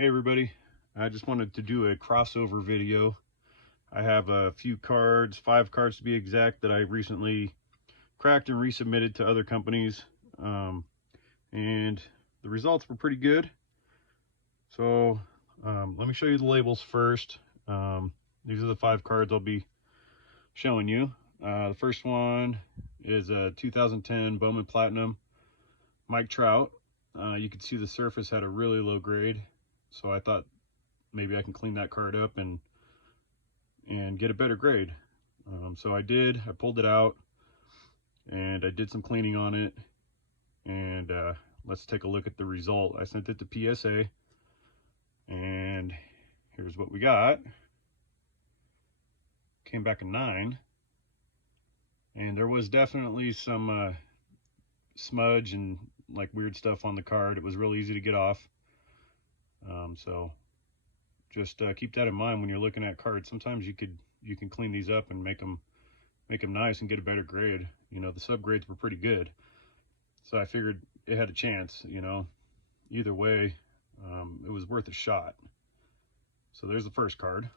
Hey everybody, I just wanted to do a crossover video. I have a few cards, 5 cards to be exact, that I recently cracked and resubmitted to other companies, and the results were pretty good. So let me show you the labels first. These are the 5 cards I'll be showing you. The first one is a 2010 Bowman Platinum Mike Trout. You can see the surface had a really low grade, so I thought maybe I can clean that card up and get a better grade. So I did. I pulled it out and I did some cleaning on it, and let's take a look at the result. I sent it to PSA and here's what we got. Came back a 9, and there was definitely some smudge and like weird stuff on the card. It was real easy to get off. So just keep that in mind when you're looking at cards. Sometimes you can clean these up and make them nice and get a better grade. You know, the subgrades were pretty good, so I figured it had a chance. You know, either way, it was worth a shot. So there's the first card.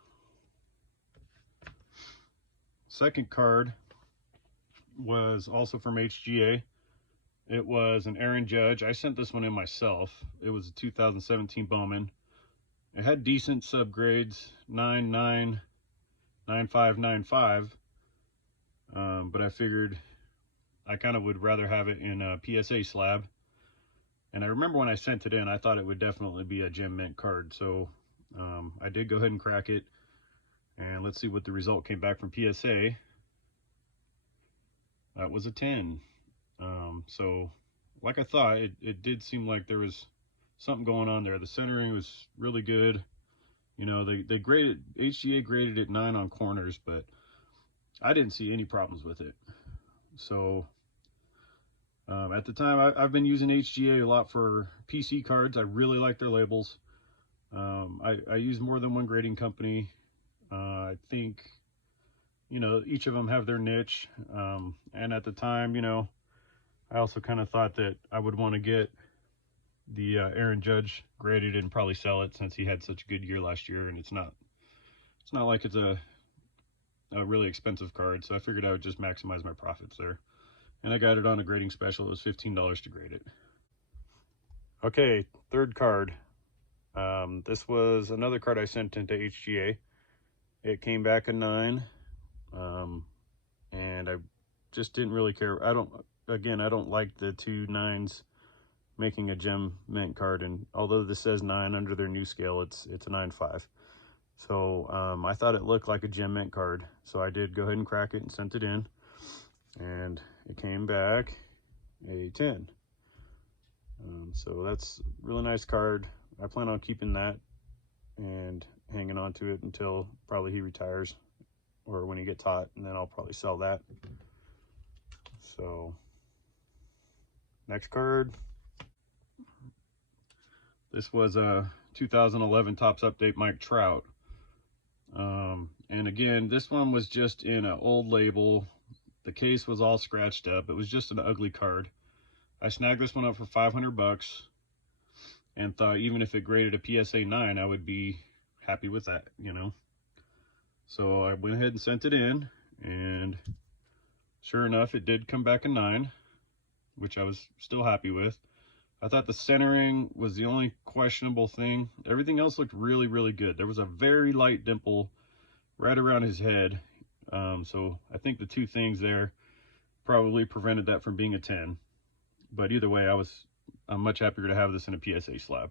Second card was also from HGA. It was an Aaron Judge. I sent this one in myself. It was a 2017 Bowman. It had decent subgrades, 9, 9, 9, 5, 9, 5. But I figured I kind of would rather have it in a PSA slab. And I remember when I sent it in, I thought it would definitely be a gem mint card. So I did go ahead and crack it. And let's see what the result came back from PSA. That was a 10. So like I thought, it did seem like there was something going on there. The centering was really good. You know, they graded, HGA graded it 9 on corners, but I didn't see any problems with it. So at the time, I've been using HGA a lot for PC cards. I really like their labels. I use more than one grading company. I think, you know, each of them have their niche. And at the time, you know, I also kind of thought that I would want to get the Aaron Judge graded and probably sell it, since he had such a good year last year, and it's not like it's a really expensive card. So I figured I would just maximize my profits there, and I got it on a grading special. It was $15 to grade it. Okay, third card. This was another card I sent into HGA. It came back a 9, and I just didn't really care. I don't like the 2 9s making a gem mint card, and although this says 9 under their new scale, it's a 9.5. So I thought it looked like a gem mint card, so I did go ahead and crack it and sent it in, and it came back a 10. So that's a really nice card. I plan on keeping that and hanging on to it until probably he retires, or when he gets hot, and then I'll probably sell that. So next card. This was a 2011 Topps Update Mike Trout. And again, this one was just in an old label. The case was all scratched up. It was just an ugly card. I snagged this one up for 500 bucks and thought even if it graded a PSA 9, I would be happy with that, you know. So I went ahead and sent it in, and sure enough, it did come back a 9, which I was still happy with. I thought the centering was the only questionable thing. Everything else looked really, really good. There was a very light dimple right around his head. So I think the 2 things there probably prevented that from being a 10. But either way, I'm much happier to have this in a PSA slab.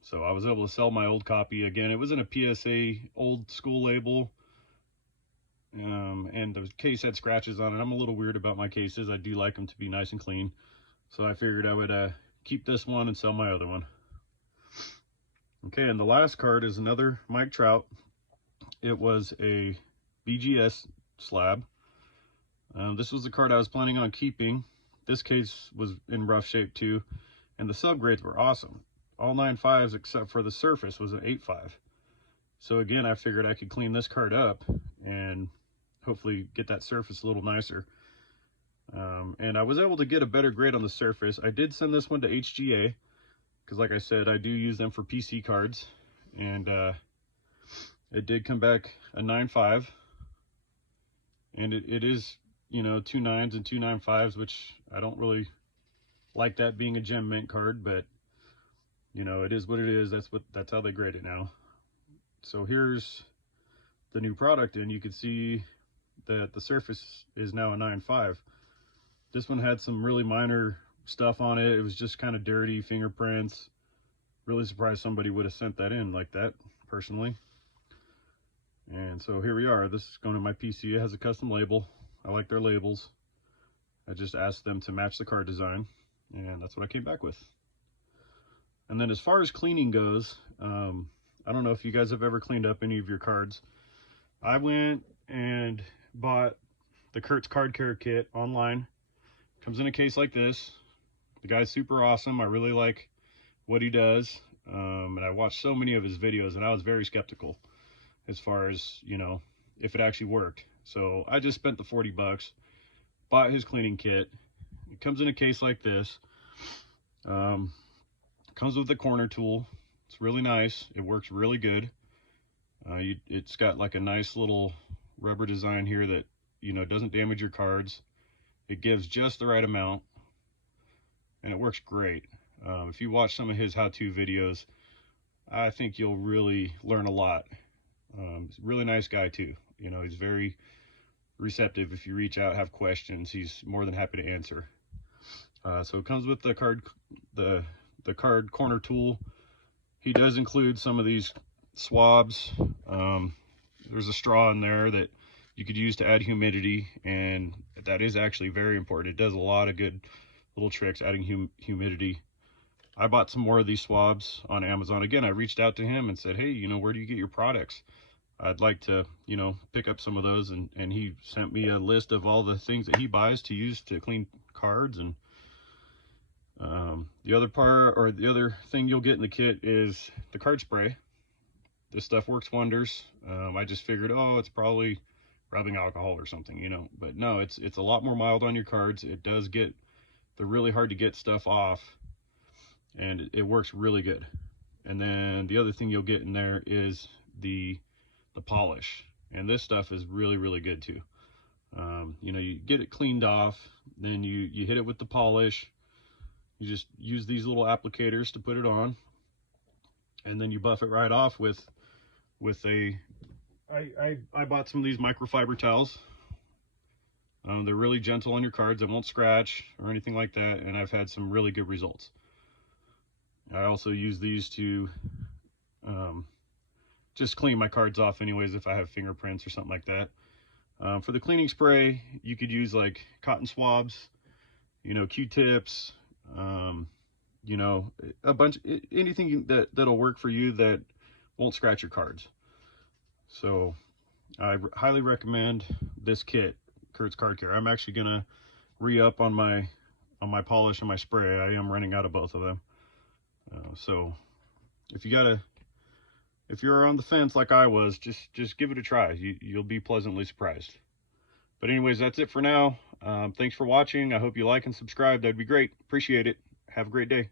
So I was able to sell my old copy. Again, it was in a PSA old school label. And the case had scratches on it. I'm a little weird about my cases. I do like them to be nice and clean. So I figured I would keep this one and sell my other one. Okay, and the last card is another Mike Trout. It was a BGS slab. This was the card I was planning on keeping. This case was in rough shape too, and the subgrades were awesome. All 9.5s except for the surface was an 8.5. So again, I figured I could clean this card up and hopefully get that surface a little nicer. And I was able to get a better grade on the surface. I did send this one to HGA, because like I said, I do use them for PC cards, and it did come back a 9.5, and it is, you know, 2 9s and 2 9.5s, which I don't really like that being a gem mint card, but you know, it is what it is. That's how they grade it now. So here's the new product, and you can see that the surface is now a 9.5. This one had some really minor stuff on it. It was just kind of dirty, fingerprints. Really surprised somebody would have sent that in like that, personally. And so here we are. This is going to my PC. It has a custom label. I like their labels. I just asked them to match the card design, and that's what I came back with. And then as far as cleaning goes, I don't know if you guys have ever cleaned up any of your cards. I went and bought the Kurt's Card Care Kit online. Comes in a case like this. The guy's super awesome. I really like what he does. And I watched so many of his videos, and I was very skeptical as far as, you know, if it actually worked. So I just spent the 40 bucks, bought his cleaning kit. It comes in a case like this. Comes with a corner tool. It's really nice. It works really good. It's got like a nice little rubber design here that, you know, doesn't damage your cards. It gives just the right amount, and it works great. If you watch some of his how-to videos, I think you'll really learn a lot. He's a really nice guy too. You know, he's very receptive. If you reach out, have questions, he's more than happy to answer. So it comes with the card corner tool. He does include some of these swabs. There's a straw in there that you could use to add humidity, and that is actually very important. It does a lot of good little tricks adding humidity. I bought some more of these swabs on Amazon. Again, I reached out to him and said, hey, you know, where do you get your products? I'd like to, you know, pick up some of those, and he sent me a list of all the things that he buys to use to clean cards. And the other thing you'll get in the kit is the card spray. This stuff works wonders. I just figured, oh, it's probably rubbing alcohol or something, you know, but no, it's a lot more mild on your cards. It does get the really hard to get stuff off, and it works really good. And then the other thing you'll get in there is the polish, and this stuff is really, really good too. You know, you get it cleaned off, then you hit it with the polish. You just use these little applicators to put it on, and then you buff it right off with I bought some of these microfiber towels. They're really gentle on your cards. They won't scratch or anything like that, and I've had some really good results. I also use these to just clean my cards off anyways if I have fingerprints or something like that. For the cleaning spray, you could use like cotton swabs, you know, Q-tips, you know, anything that'll work for you that won't scratch your cards. So I highly recommend this kit, Kurt's Card Care. I'm actually gonna re-up on my polish and my spray. I am running out of both of them. So if you're on the fence like I was, just give it a try. You'll be pleasantly surprised. But anyways, that's it for now. Thanks for watching. I hope you like and subscribe. That'd be great. Appreciate it. Have a great day.